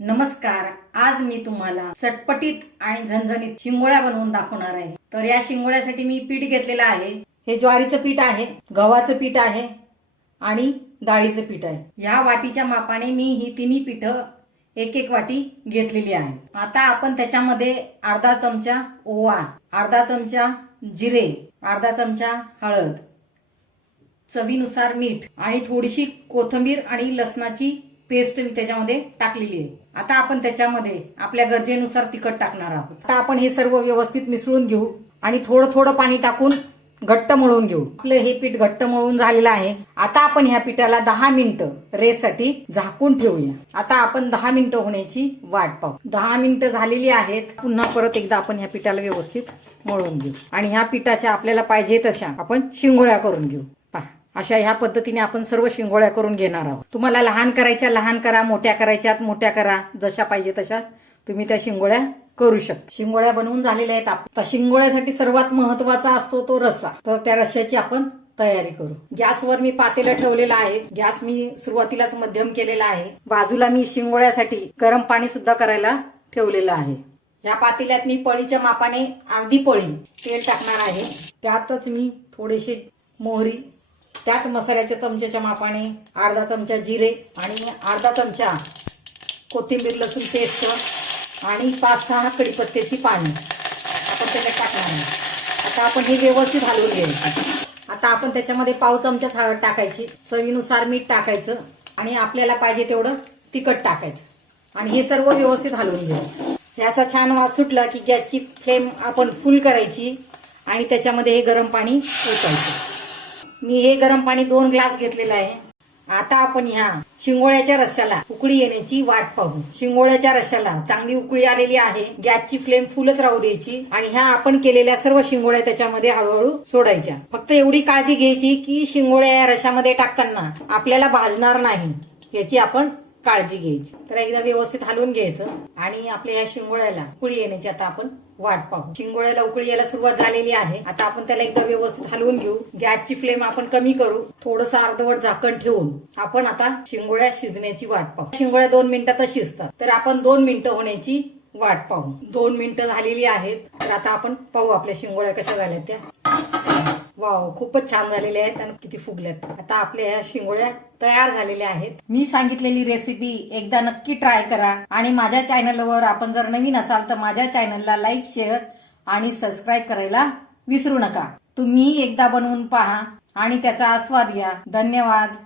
नमस्कार. आज मी तुम्हाला चटपटीत आणि झणझणीत शिंगोळ्या बनवून दाखवणार आहे. तर या शिंगोळ्यासाठी मी पीठ घेतलेलं आहे. हे ज्वारीचं पीठ आहे, गव्हाचं पीठ आहे आणि डाळीचं पीठ आहे. या वाटीच्या मापाने मी ही तिन्ही पीठ एक एक वाटी घेतलेली आहे. आता आपण त्याच्यामध्ये अर्धा चमचा ओवा, अर्धा चमचा जिरे, अर्धा चमचा हळद, चवीनुसार मीठ आणि थोडीशी कोथिंबीर आणि लसणाची पेस्ट मी त्याच्यामध्ये टाकलेली आहे. आता आपण त्याच्यामध्ये आपल्या गरजेनुसार तिखट टाकणार आहोत. आता आपण हे सर्व व्यवस्थित मिसळून घेऊ आणि थोडं थोडं पाणी टाकून घट्ट मळून घेऊ. आपलं हे पीठ घट्ट मळून झालेलं आहे. आता आपण ह्या पिठाला 10 मिनिटं रेस्टसाठी झाकून ठेवूया. आता आपण 10 मिनिटं होण्याची वाट पाहू. 10 मिनिटं झालेली आहेत. पुन्हा परत एकदा आपण ह्या पिठाला व्यवस्थित मळून घेऊ आणि ह्या पिठाच्या आपल्याला पाहिजे तशा आपण शिंगोळ्या करून घेऊ. अशा ह्या पद्धतीने आपण सर्व शिंगोळ्या करून घेणार आहोत. तुम्हाला लहान करायच्या लहान करा, मोठ्या करायच्यात मोठ्या करा, जशा पाहिजे तशा तुम्ही त्या शिंगोळ्या करू शकता. शिंगोळ्या बनवून झालेल्या आहेत. आता शिंगोळ्यासाठी सर्वात महत्वाचा असतो तो रस्सा. तर त्या रश्श्याची आपण तयारी करू. गॅसवर मी पातेलं ठेवलेलं आहे. गॅस मी सुरुवातीलाच मध्यम केलेला आहे. बाजूला मी शिंगोळ्यासाठी गरम पाणी सुद्धा करायला ठेवलेलं आहे. या पातेल्यात मी पळीच्या मापाने अर्धी पळी तेल टाकणार आहे. त्यातच मी थोडेसे मोहरी, त्याच मसाल्याच्या चमच्याच्या मापाने अर्धा चमचा जिरे आणि अर्धा चमचा कोथिंबीर लसूण पेस्ट आणि 5-6 कढीपत्त्याची पाने आपण त्याच्यात टाकणार आहे. आता आपण हे व्यवस्थित हलवून घ्यायचं. आता आपण त्याच्यामध्ये पाव चमचा हळद टाकायची, चवीनुसार मीठ टाकायचं आणि आपल्याला पाहिजे तेवढं तिखट टाकायचं आणि हे सर्व व्यवस्थित हलवून घ्यायचं. याचा छान वास सुटला की गॅसची फ्लेम आपण फुल करायची आणि त्याच्यामध्ये हे गरम पाणी ओतायचं. मी हे गरम पाणी 2 ग्लास घेतलेलं आहे. आता आपण ह्या शिंगोळ्याच्या रश्श्याला उकळी येण्याची वाट पाहू. शिंगोळ्याच्या रश्श्याला चांगली उकळी आलेली आहे. गॅसची फ्लेम फुलच राहू द्यायची आणि ह्या आपण केलेल्या सर्व शिंगोळ्या त्याच्यामध्ये हळूहळू सोडायच्या. फक्त एवढी काळजी घ्यायची की शिंगोळ्या या रश्श्यामध्ये टाकताना आपल्याला भाजणार नाही, याची आपण काळजी घ्यायची. तर एकदा व्यवस्थित हलवून घ्यायचं आणि आपल्या या शिंगोळ्याला उकळी येण्याची आता आपण वाट पाहू. शिंगोळ्याला उकळी यायला सुरुवात झालेली आहे. आता आपण त्याला एकदा व्यवस्थित हलवून घेऊ. गॅसची फ्लेम आपण कमी करू. थोडंसं अर्धवट झाकण ठेवून आपण आता शिंगोळ्या शिजण्याची वाट पाहू. शिंगोळ्या 2 मिनिटातच शिजतात. तर आपण 2 मिनिटं होण्याची वाट पाहू. 2 मिनिटं झालेली आहेत. तर आता आपण पाहू आपल्या शिंगोळ्या कशा झाल्यात त्या. वाव, खूपच छान झालेल्या आहेत आणि किती फुगल्यात. आता आपल्या ह्या शिंगोळ्या तयार झालेल्या आहेत. मी सांगितलेली रेसिपी एकदा नक्की ट्राय करा आणि माझ्या चॅनलवर आपण जर नवीन असाल तर माझ्या चॅनलला लाईक, शेअर आणि सबस्क्राईब करायला विसरू नका. तुम्ही एकदा बनवून पहा आणि त्याचा आस्वाद घ्या. धन्यवाद.